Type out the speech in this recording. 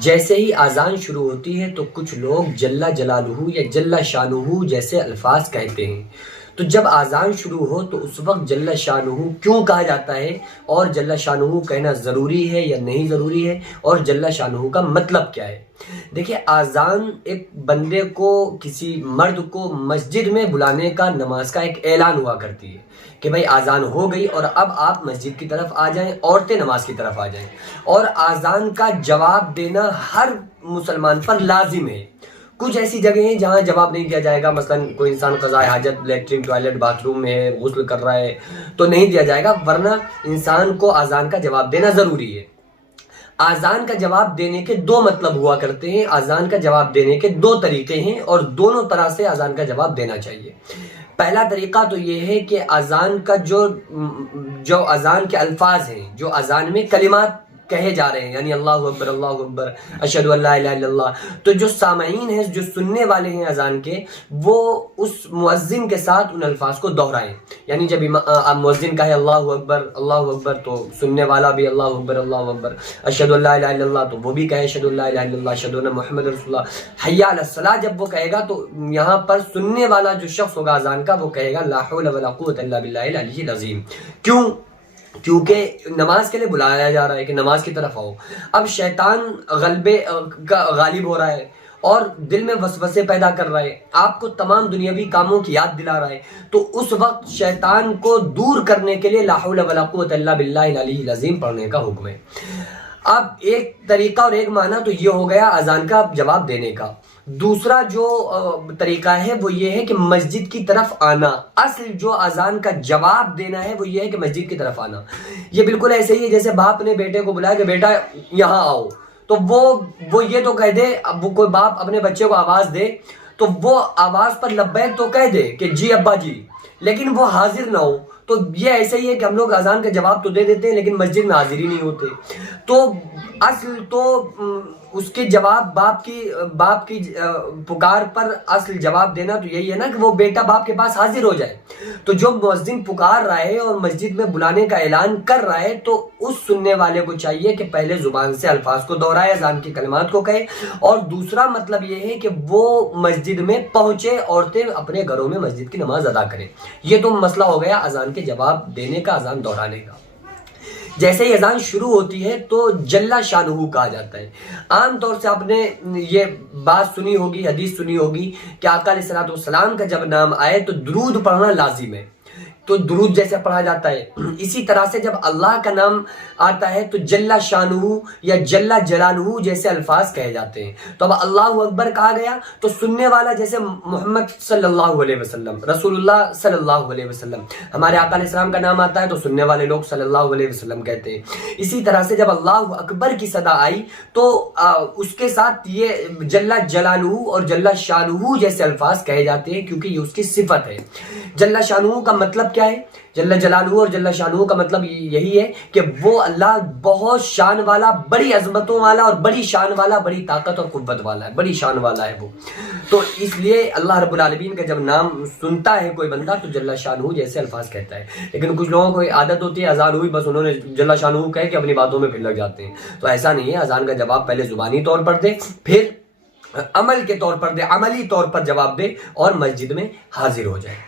جیسے ہی اذان شروع ہوتی ہے تو کچھ لوگ جل جلالہ یا جل شانہ جیسے الفاظ کہتے ہیں۔ تو جب اذان شروع ہو تو اس وقت جل شانہ کیوں کہا جاتا ہے، اور جل شانہ کہنا ضروری ہے یا نہیں ضروری ہے، اور جل شانہ کا مطلب کیا ہے؟ دیکھیں، اذان ایک بندے کو، کسی مرد کو مسجد میں بلانے کا، نماز کا ایک اعلان ہوا کرتی ہے کہ بھائی اذان ہو گئی اور اب آپ مسجد کی طرف آ جائیں، عورتیں نماز کی طرف آ جائیں۔ اور اذان کا جواب دینا ہر مسلمان پر لازم ہے۔ کچھ ایسی جگہیں ہیں جہاں جواب نہیں دیا جائے گا، مثلا کوئی انسان قضاء حاجت، لیٹرین، ٹوائلٹ، باتھ روم میں ہے، غسل کر رہا ہے تو نہیں دیا جائے گا، ورنہ انسان کو اذان کا جواب دینا ضروری ہے۔ اذان کا جواب دینے کے دو مطلب ہوا کرتے ہیں، اذان کا جواب دینے کے دو طریقے ہیں، اور دونوں طرح سے اذان کا جواب دینا چاہیے۔ پہلا طریقہ تو یہ ہے کہ اذان کا جو اذان کے الفاظ ہیں، جو اذان میں کلمات کہے جا رہے ہیں، یعنی اللہ اکبر، اشہد ان لا الہ الا اللہ، تو جو سامعین ہیں، جو سننے والے ہیں اذان کے، وہ اس مؤذن کے ساتھ ان الفاظ کو دہرائیں۔ یعنی جب مؤذن کہے اللہ اکبر تو سننے والا بھی اللہ اکبر، اشہد ان لا الہ الا اللہ تو وہ بھی کہے اشہد ان لا الہ الا اللہ، اشہد ان محمد رسول اللہ، حی علی الصلاۃ جب وہ کہے گا تو یہاں پر سننے والا جو شخص ہوگا اذان کا، وہ کہے گا لا حول ولا قوۃ الا باللہ العلی العظیم۔ کیونکہ نماز کے لیے بلایا جا رہا ہے کہ نماز کی طرف آؤ۔ اب شیطان غالب ہو رہا ہے اور دل میں وسوسے پیدا کر رہا ہے، آپ کو تمام دنیاوی کاموں کی یاد دلا رہا ہے، تو اس وقت شیطان کو دور کرنے کے لیے لا حول ولا قوۃ الا باللہ العلی العظیم پڑھنے کا حکم ہے۔ اب ایک طریقہ اور ایک معنی تو یہ ہو گیا اذان کا جواب دینے کا۔ دوسرا جو طریقہ ہے وہ یہ ہے کہ مسجد کی طرف آنا۔ اصل جو اذان کا جواب دینا ہے وہ یہ ہے کہ مسجد کی طرف آنا۔ یہ بالکل ایسے ہی ہے جیسے باپ نے بیٹے کو بلایا کہ بیٹا یہاں آؤ، تو وہ یہ تو کہہ دے، اب کوئی باپ اپنے بچے کو آواز دے تو وہ آواز پر لبیک تو کہہ دے کہ جی ابا جی، لیکن وہ حاضر نہ ہو۔ تو یہ ایسے ہی ہے کہ ہم لوگ اذان کا جواب تو دے دیتے ہیں لیکن مسجد میں حاضر ہی نہیں ہوتے۔ تو اصل تو اس کے جواب باپ کی پکار پر اصل جواب دینا تو یہی ہے نا کہ وہ بیٹا باپ کے پاس حاضر ہو جائے۔ تو جو مؤذن پکار رہا ہے اور مسجد میں بلانے کا اعلان کر رہا ہے تو اس سننے والے کو چاہیے کہ پہلے زبان سے الفاظ کو دہرائے، اذان کی کلمات کو کہے، اور دوسرا مطلب یہ ہے کہ وہ مسجد میں پہنچے، عورتیں اپنے گھروں میں مسجد کی نماز ادا کریں۔ یہ تو مسئلہ ہو گیا اذان کے جواب دینے کا، اذان دہرانے کا۔ جیسے ہی اذان شروع ہوتی ہے تو جل شانہ کہا جاتا ہے۔ عام طور سے آپ نے یہ بات سنی ہوگی، حدیث سنی ہوگی کہ آقا علیہ الصلوۃ والسلام کا جب نام آئے تو درود پڑھنا لازم ہے، تو درود جیسے پڑھا جاتا ہے، اسی طرح سے جب اللہ کا نام آتا ہے تو جل شانہ یا جل جلالہ جیسے الفاظ کہے جاتے ہیں۔ تو اب اللہ اکبر کہا گیا تو سننے والا جیسے محمد صلی اللہ علیہ وسلم، رسول اللہ صلی اللہ علیہ وسلم، ہمارے آقا علیہ السلام کا نام آتا ہے تو سننے والے لوگ صلی اللہ علیہ وسلم کہتے ہیں۔ اسی طرح سے جب اللہ اکبر کی صدا آئی تو اس کے ساتھ یہ جل جلالہ اور جل شانہ جیسے الفاظ کہے جاتے ہیں، کیونکہ یہ اس کی صفت ہے۔ جل شانہ کا مطلب کیا ہے؟ جل جلالہ اور جل شانہ کا مطلب یہی ہے کہ وہ اللہ بہت شان والا، بڑی عظمتوں والا اور بڑی شان والا، بڑی طاقت اور قوت والا ہے، بڑی شان والا ہے وہ۔ تو اس لیے اللہ رب العالمین کا جب نام سنتا ہے کوئی بندہ تو جل شانہ جیسے الفاظ کہتا ہے۔ لیکن کچھ لوگوں کو عادت ہوتی ہے اذان ہوئی بس انہوں نے جل شانہ کہہ کے اپنی باتوں میں پھر لگ جاتے ہیں، تو ایسا نہیں ہے۔ اذان کا جواب پہلے زبانی طور پر دے، پھر عمل کے طور پر دے، عملی طور پر جواب دے اور مسجد میں حاضر ہو جائے۔